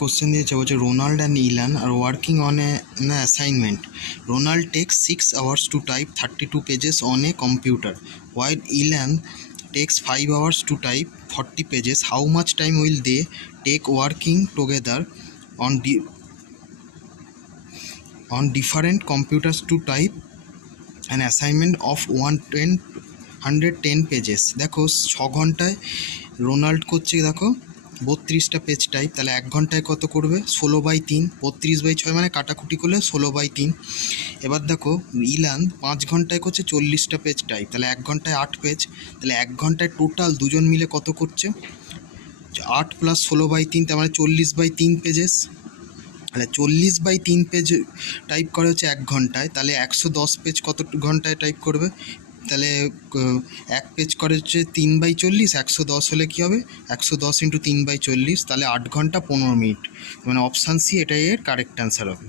Question দিয়েছে, বলছে Ronald and Elan are working on an assignment. Ronald takes 6 hours to type 32 pages on a computer, while Ilan takes 5 hours to type 40 pages. How much time will they take working together on different computers to type an assignment of 110 pages? দেখো 6 ঘন্টায় Ronald করছে দেখো 32টা page type, তাহলে 1 ঘন্টায় কত করবে? 16/3, 32/6 মানে কাটাকুটি করলে 16/3। এবার দেখো ইলান 5 ঘন্টায় করছে 40টা পেজ টাইপ, তাহলে 1 ঘন্টায় 8 পেজ, তাহলে 1 ঘন্টায় টোটাল দুজন মিলে কত করছে? 8 + 16/3, তার মানে 40/3 পেজেস। তাহলে 40/3 পেজ টাইপ করে হচ্ছে 1 ঘন্টায়, তাহলে 110 পেজ কত ঘন্টায় টাইপ করবে? তাহলে 1 পেজ করে হচ্ছে 3/40, 110 হলে কী হবে? 110 × 3/40, তাহলে 8 ঘন্টা 15 মিনিট। মানে অপশান সি এটাই এর কারেক্ট অ্যান্সার হবে।